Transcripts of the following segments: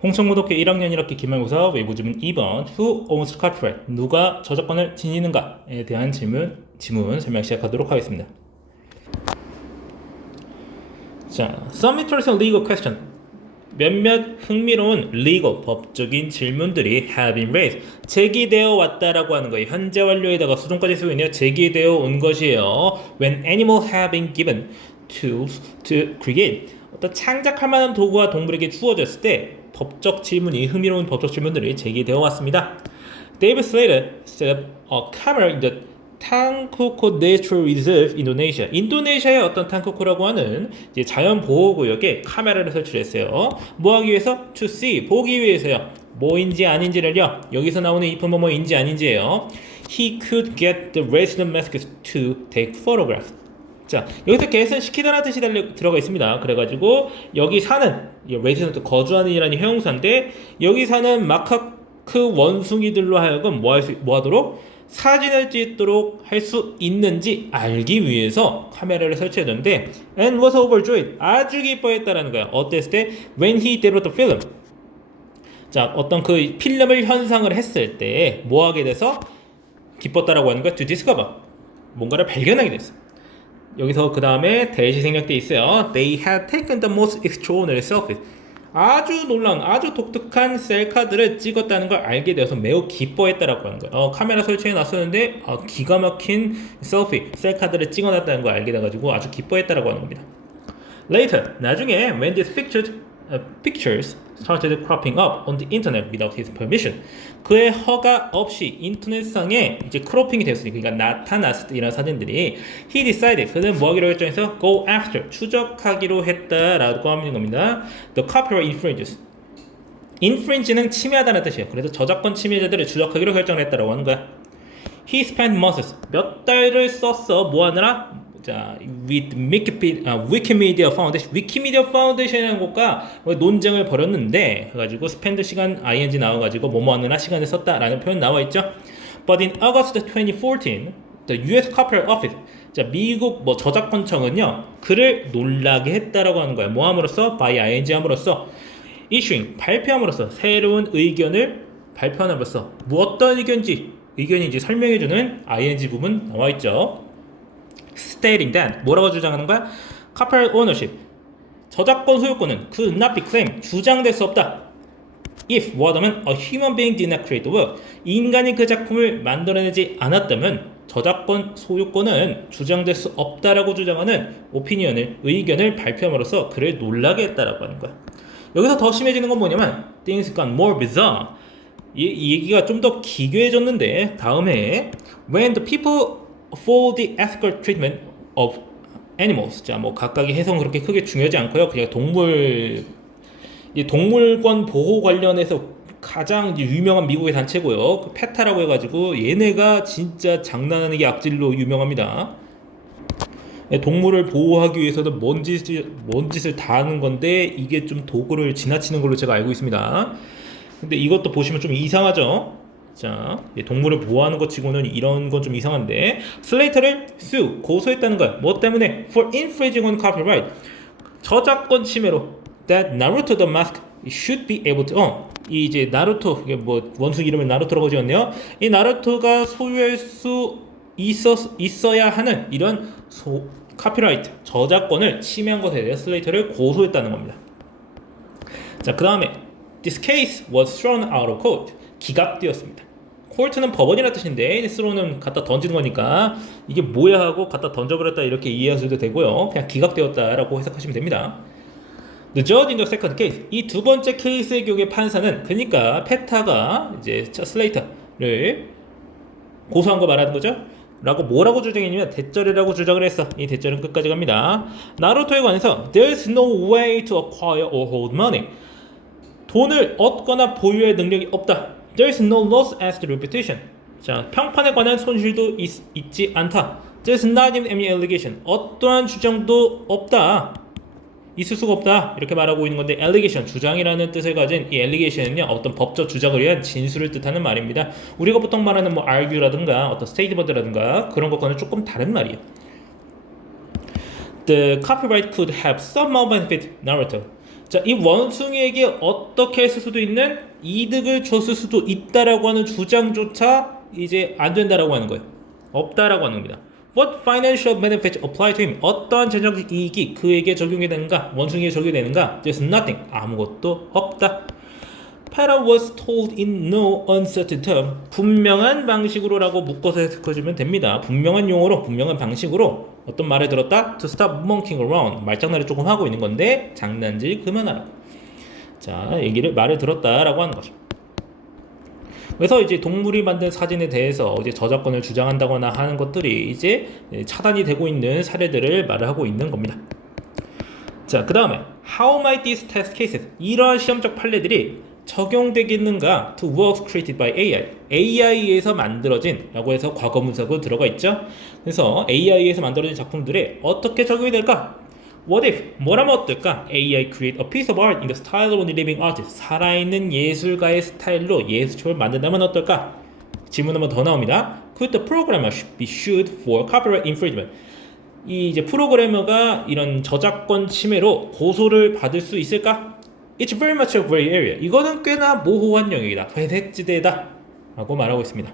홍천고등학교 1학년 1학기 기말고사 외부 지문 2번 Who owns copyright? 누가 저작권을 지니는가에 대한 지문 설명 시작하도록 하겠습니다. 자, some interesting legal question. 몇몇 흥미로운 legal, 법적인 질문들이 have been raised. 제기되어 왔다라고 하는 거예요. 현재 완료에다가 수동까지 쓰고 있네요. 제기되어 온 것이에요. When animal have been given tools to create. 어떤 창작할 만한 도구가 동물에게 주어졌을 때 법적 질문이 흥미로운 법적 질문들이 제기되어 왔습니다. David Slater set up a camera in the Tangkoko Nature Reserve, Indonesia. 인도네시아의 어떤 탕코코라고 하는 이제 자연 보호 구역에 카메라를 설치했어요. 뭐 하기 위해서? To see, 보기 위해서요. 뭐인지 아닌지를요. 여기서 나오는 if은 뭐인지 아닌지예요. He could get the resident mascots to take photographs. 자, 여기서 get은 시키다라는 뜻이 들어가 있습니다. 그래가지고 여기 사는 resident 거주하는 이라는 형용사인데 여기 사는 마카크 원숭이들로 하여금 뭐 하도록 사진을 찍도록 할 수 있는지 알기 위해서 카메라를 설치했는데 and was overjoyed 아주 기뻐했다라는 거야. 어땠을 때 when he developed the film. 자, 어떤 그 필름을 현상을 했을 때 뭐 하게 돼서 기뻤다라고 하는 거야. to discover 뭔가를 발견하게 됐어. 여기서 그 다음에 대시 생략돼 있어요. They had taken the most extraordinary selfies. 아주 놀라운, 아주 독특한 셀카들을 찍었다는 걸 알게 되어서 매우 기뻐했다라고 하는 거예요. 카메라 설치해 놨었는데 기가 막힌 셀카들을 찍어놨다는 걸 알게 돼가지고 아주 기뻐했다라고 하는 겁니다. Later, 나중에 when these pictures started cropping up on the internet without his permission. 그의 허가 없이 인터넷상에 이제 크로핑이 됐으니까 그러니까 나타났을 때 이런 사진들이 he decided 그는 뭐 하기로 결정해서 go after 추적하기로 했다라고 하는 겁니다. The copyright infringes. infringe는 침해하다는 뜻이에요. 그래서 저작권 침해자들을 추적하기로 결정을 했다라고 하는 거야. He spent months 몇 달을 썼어 뭐 하느라? 자, with Wikimedia Foundation, Wikimedia Foundation이라는 곳과 논쟁을 벌였는데, 그래가지고 spend 시간 ing 나와가지고 뭐뭐 하느라 시간을 썼다라는 표현 나와 있죠. But in August 2014, the U.S. Copyright Office, 자, 미국 저작권청은요, 그를 놀라게 했다라고 하는 거야. 뭐 함으로써? by ing 함으로써, issuing 발표함으로써 새로운 의견을 발표함으로써 어떤 의견인지 설명해주는 ing 부분 나와 있죠. Stating that 뭐라고 주장하는 거야? Copyright ownership 저작권 소유권은 could not be claimed 주장될 수 없다. If 뭐하다면 a human being did not create the work 인간이 그 작품을 만들어내지 않았다면 저작권 소유권은 주장될 수 없다라고 주장하는 의견을 발표함으로써 그를 놀라게 했다라고 하는 거야. 여기서 더 심해지는 건 뭐냐면 things got more bizarre 이 얘기가 좀 더 기괴해졌는데 다음에 when the people for the ethical treatment of animals. 자, 뭐 각각의 해석은 그렇게 크게 중요하지 않고요. 그냥 동물권 보호 관련해서 가장 유명한 미국의 단체고요. 그 페타라고 해가지고 얘네가 진짜 장난하는 게 악질로 유명합니다. 동물을 보호하기 위해서는 뭔 짓을 다 하는 건데 이게 좀 도구를 지나치는 걸로 제가 알고 있습니다. 근데 이것도 보시면 좀 이상하죠? 자, 동물을 보호하는 것 치고는 이런 건 좀 이상한데 슬레이터를 고소했다는 거야. 뭐 때문에? For infringing on copyright 저작권 침해로 that Naruto the Mask should be able to 이 이제 나루토 이게 뭐 원숭이 이름을 나루토라고 지었네요. 이 나루토가 소유할 수 있어야 하는 이런 카피라이트 저작권을 침해한 것에 대해 슬레이터를 고소했다는 겁니다. 자, 그 다음에 this case was thrown out of court 기각되었습니다. 콜트는 법원이라는 뜻인데 스로는 갖다 던지는 거니까 이게 뭐야 하고 갖다 던져버렸다 이렇게 이해하셔도 되고요. 그냥 기각되었다라고 해석하시면 됩니다. The judge in the second case 이 두 번째 케이스의 경우에 판사는 그러니까 페타가 이제 슬레이터를 고소한 거 말하는 거죠. 라고 뭐라고 주장했냐면 대절이라고 주장을 했어. 이 대절은 끝까지 갑니다. 나루토에 관해서 There's no way to acquire or hold money 돈을 얻거나 보유할 능력이 없다. There's no loss as to reputation. 자, 평판에 관한 손실도 있지 않다. There's not even any allegation. 어떠한 주장도 없다. 있을 수가 없다. 이렇게 말하고 있는 건데 allegation, 주장이라는 뜻을 가진 이 allegation은요. 어떤 법적 주장을 위한 진술을 뜻하는 말입니다. 우리가 보통 말하는 뭐 argue라든가 어떤 statement라든가 그런 것과는 조금 다른 말이에요. The copyright could have some benefit Naruto. 자, 이 원숭이에게 어떻게 했을 수도 있는 이득을 줬을 수도 있다라고 하는 주장조차 이제 안 된다라고 하는 거예요. 없다라고 하는 겁니다. What financial benefits apply to him? 어떠한 재정적 이익이 그에게 적용이 되는가? 원숭이에 적용이 되는가? There's nothing. 아무것도 없다. Para was told in no uncertain term. 분명한 방식으로라고 묶어서 해석해주면 됩니다. 분명한 용어로, 분명한 방식으로 어떤 말을 들었다? To stop monkeying around. 말장난을 조금 하고 있는 건데 장난질 그만하라고. 자, 말을 들었다라고 하는 거죠. 그래서 이제 동물이 만든 사진에 대해서 이제 저작권을 주장한다거나 하는 것들이 이제 차단이 되고 있는 사례들을 말을 하고 있는 겁니다. 자, 그 다음에 How might these test cases? 이러한 시험적 판례들이 적용되겠는가? To works created by AI. AI에서 만들어진 라고 해서 과거 문사구 들어가 있죠. 그래서 AI에서 만들어진 작품들에 어떻게 적용이 될까? What if? 뭐라면 어떨까? AI create a piece of art in the style of a living artist. 살아있는 예술가의 스타일로 예술초를 만든다면 어떨까? 질문 한번 더 나옵니다. Could the programmer be sued for copyright infringement? 이 이제 프로그래머가 이런 저작권 침해로 고소를 받을 수 있을까? It's very much a gray area. 이거는 꽤나 모호한 영역이다. 회색지대다. 라고 말하고 있습니다.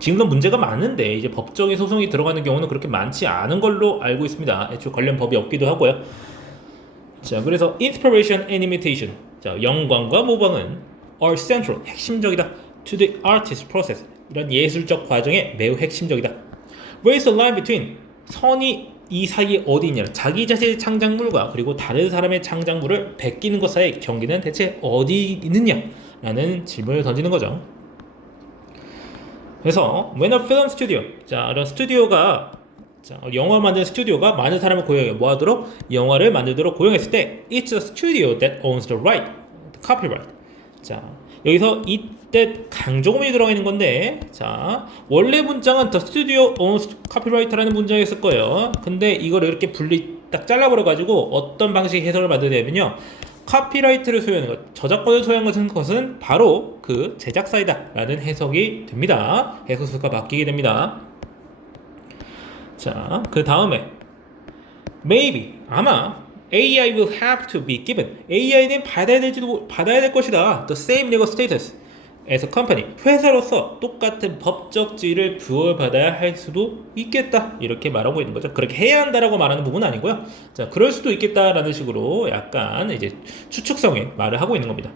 지금도 문제가 많은데 이제 법적인 소송이 들어가는 경우는 그렇게 많지 않은 걸로 알고 있습니다. 애초에 관련 법이 없기도 하고요. 자, 그래서 inspiration and imitation. 자, 영광과 모방은 are central. 핵심적이다. To the artist process. 이런 예술적 과정에 매우 핵심적이다. Where is the line between? 선이 이 사이에 어디 있냐? 자기 자신의 창작물과 그리고 다른 사람의 창작물을 베끼는 것 사이의 경계는 대체 어디 있느냐? 라는 질문을 던지는 거죠. 그래서 when a film studio, 자, 이런 스튜디오가 영화 만드는 스튜디오가 많은 사람을 고용해 뭐하도록 영화를 만들도록 고용했을 때 it's a studio that owns the right, the copyright. 자, 여기서 이때 강조음이 들어가 있는 건데, 자, 원래 문장은 the studio owns copyright라는 문장이었을 거예요. 근데 이걸 이렇게 딱 잘라버려 가지고 어떤 방식의 해석을 만드냐면요, 카피라이트를 소유하는 것, 저작권을 소유하는 것은 바로 그 제작사이다 라는 해석이 됩니다. 해석수가 바뀌게 됩니다. 자, 그 다음에 maybe, 아마 AI will have to be given. AI는 받아야 될 것이다. The same legal status as a company. 회사로서 똑같은 법적 지위를 부여받아야 할 수도 있겠다. 이렇게 말하고 있는 거죠. 그렇게 해야 한다라고 말하는 부분은 아니고요. 자, 그럴 수도 있겠다라는 식으로 약간 이제 추측성의 말을 하고 있는 겁니다.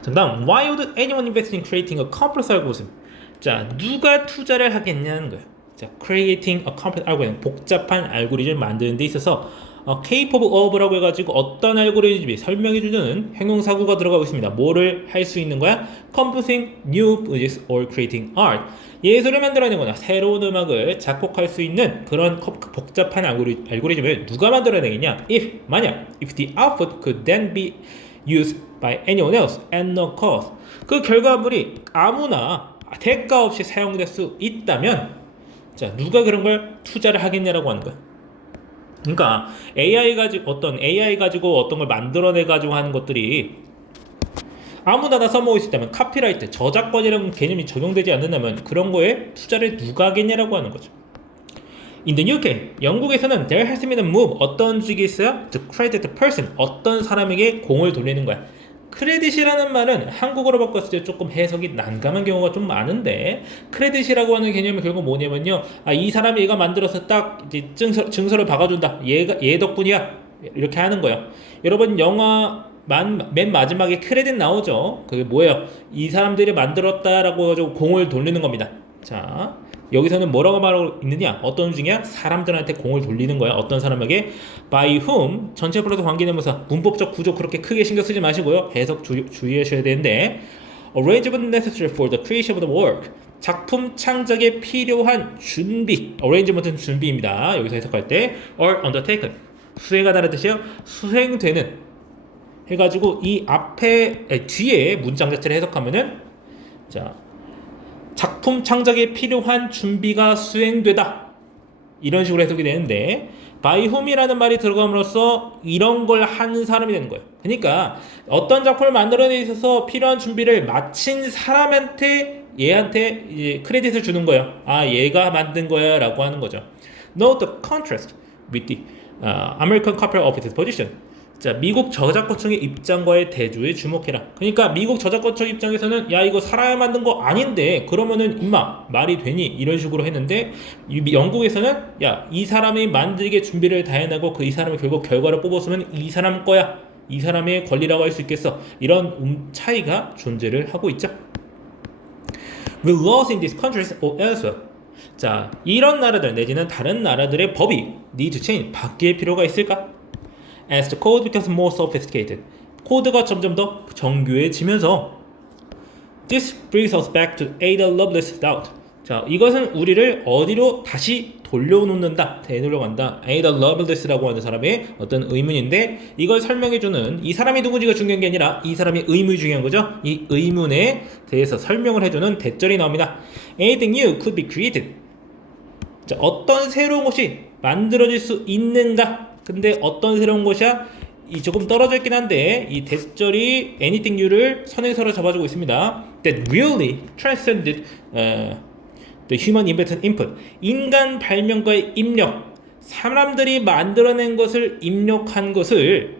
자, 그다음 Why would anyone invest in creating a complex algorithm? 자, 누가 투자를 하겠냐는 거예요. 자, creating a complex algorithm, 복잡한 알고리즘을 만드는 데 있어서 capable of라고 해가지고 어떤 알고리즘이 설명해주는 형용사구가 들어가고 있습니다. 뭐를 할 수 있는 거야? Composing new music or creating art. 예술을 만들어내는 거나 새로운 음악을 작곡할 수 있는 그런 복잡한 알고리즘을 누가 만들어내겠냐? 만약 if the output could then be used by anyone else at no cost. 그 결과물이 아무나 대가 없이 사용될 수 있다면, 자, 누가 그런 걸 투자를 하겠냐라고 하는 거야. 그러니까 AI 가지고 어떤 걸 만들어내 가지고 하는 것들이 아무나 다 써먹을 수 있다면, 카피라이트, 저작권이라는 개념이 적용되지 않는다면 그런 거에 투자를 누가 하겠냐라고 하는 거죠. In the UK, 영국에서는 there has been a move. 어떤 움직임이 있어요? To credit the person. 어떤 사람에게 공을 돌리는 거야. 크레딧이라는 말은 한국어로 바꿨을 때 조금 해석이 난감한 경우가 좀 많은데, 크레딧이라고 하는 개념이 결국 뭐냐면요, 이 사람이 얘가 만들어서 딱 이제 증서를 박아준다, 얘 덕분이야, 이렇게 하는 거예요. 여러분 영화 맨 마지막에 크레딧 나오죠. 그게 뭐예요? 이 사람들이 만들었다라고 해가지고 공을 돌리는 겁니다. 자, 여기서는 뭐라고 말하고 있느냐? 어떤 중이야? 사람들한테 공을 돌리는 거야. 어떤 사람에게? By whom? 전체 플러스 관계대명사. 문법적 구조 그렇게 크게 신경 쓰지 마시고요. 해석 주의하셔야 되는데, arrangement necessary for the creation of the work. 작품 창작에 필요한 준비. arrangement은 준비입니다. 여기서 해석할 때 are undertaken. 수행하다는 뜻이에요. 수행되는. 해가지고 이 뒤에 문장 자체를 해석하면은, 자, 작품 창작에 필요한 준비가 수행되다, 이런 식으로 해석이 되는데, by whom이라는 말이 들어감으로써 이런 걸 하는 사람이 되는 거예요. 그러니까 어떤 작품을 만들어내 있어서 필요한 준비를 마친 사람한테, 얘한테 이제 크레딧을 주는 거예요. 얘가 만든 거야 라고 하는 거죠. Note the contrast with the American Copyright Office's position. 자, 미국 저작권청의 입장과의 대조에 주목해라. 그러니까 미국 저작권청 입장에서는 야 이거 사람이 만든 거 아닌데 그러면은 임마 말이 되니 이런 식으로 했는데 영국에서는 야 이 사람이 만들게 준비를 다 해나고 그 이 사람이 결국 결과를 뽑았으면 이 사람 거야. 이 사람의 권리라고 할 수 있겠어. 이런 차이가 존재를 하고 있죠. Will laws in these countries or elsewhere? 자, 이런 나라들 내지는 다른 나라들의 법이 need to change, 바뀔 필요가 있을까? As the code becomes more sophisticated, 코드가 점점 더 정교해지면서 This brings us back to Ada Lovelace's doubt. 자, 이것은 우리를 어디로 다시 돌려놓는다, 되돌려간다. Ada Lovelace라고 하는 사람의 어떤 의문인데 이걸 설명해주는 이 사람이 누군지가 중요한 게 아니라 이 사람의 의문이 중요한 거죠. 이 의문에 대해서 설명을 해주는 대절이 나옵니다. Anything new could be created. 자, 어떤 새로운 것이 만들어질 수 있는가? 근데 어떤 새로운 것이야? 이 조금 떨어져 있긴 한데 이 대절이 anything new를 선행사로 잡아주고 있습니다. That really transcended the human input. 인간 발명가의 입력, 사람들이 만들어낸 것을 입력한 것을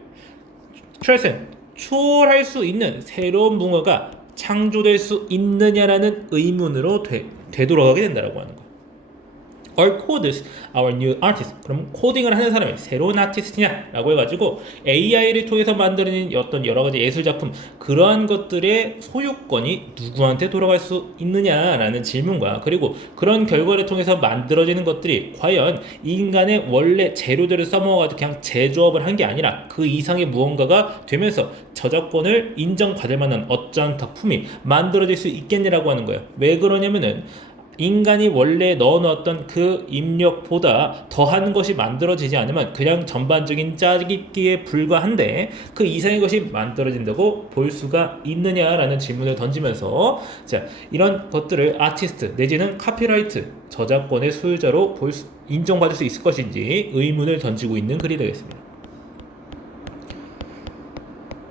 transcend, 초월할 수 있는 새로운 뭔가가 창조될 수 있느냐라는 의문으로 되돌아가게 된다라고 하는 거. Are coders our new artists? 그럼 코딩을 하는 사람이 새로운 아티스트냐라고 해가지고 AI를 통해서 만들어낸 어떤 여러 가지 예술 작품 그러한 것들의 소유권이 누구한테 돌아갈 수 있느냐라는 질문과 그리고 그런 결과를 통해서 만들어지는 것들이 과연 인간의 원래 재료들을 써먹어가지고 그냥 재조합을 한 게 아니라 그 이상의 무언가가 되면서 저작권을 인정받을 만한 어떠한 작품이 만들어질 수 있겠냐라고 하는 거예요. 왜 그러냐면은 인간이 원래 넣어놓았던 그 입력보다 더한 것이 만들어지지 않으면 그냥 전반적인 짜깁기에 불과한데 그 이상의 것이 만들어진다고 볼 수가 있느냐라는 질문을 던지면서 자, 이런 것들을 아티스트 내지는 카피라이트 저작권의 소유자로 인정받을 수 있을 것인지 의문을 던지고 있는 글이 되겠습니다.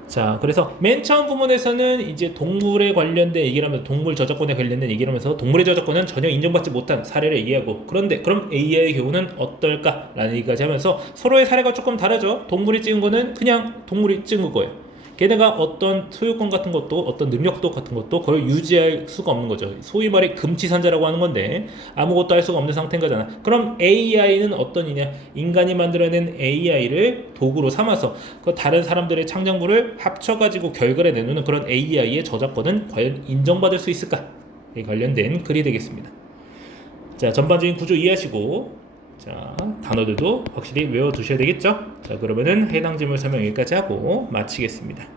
자, 그래서 맨 처음 부분에서는 이제 동물에 관련된 얘기를 하면서 동물 저작권에 관련된 얘기를 하면서 동물의 저작권은 전혀 인정받지 못한 사례를 얘기하고 그런데 그럼 AI의 경우는 어떨까? 라는 얘기까지 하면서 서로의 사례가 조금 다르죠. 동물이 찍은 거는 그냥 동물이 찍은 거예요. 걔네가 어떤 소유권 같은 것도 어떤 능력도 같은 것도 그걸 유지할 수가 없는 거죠. 소위 말해 금치산자라고 하는 건데 아무것도 할 수가 없는 상태인 거잖아. 그럼 AI는 어떤 이냐? 인간이 만들어낸 AI를 도구로 삼아서 그 다른 사람들의 창작물을 합쳐가지고 결과를 내놓는 그런 AI의 저작권은 과연 인정받을 수 있을까? 에 관련된 글이 되겠습니다. 자, 전반적인 구조 이해하시고 자, 단어들도 확실히 외워두셔야 되겠죠? 자, 그러면은 해당 질문 설명 여기까지 하고 마치겠습니다.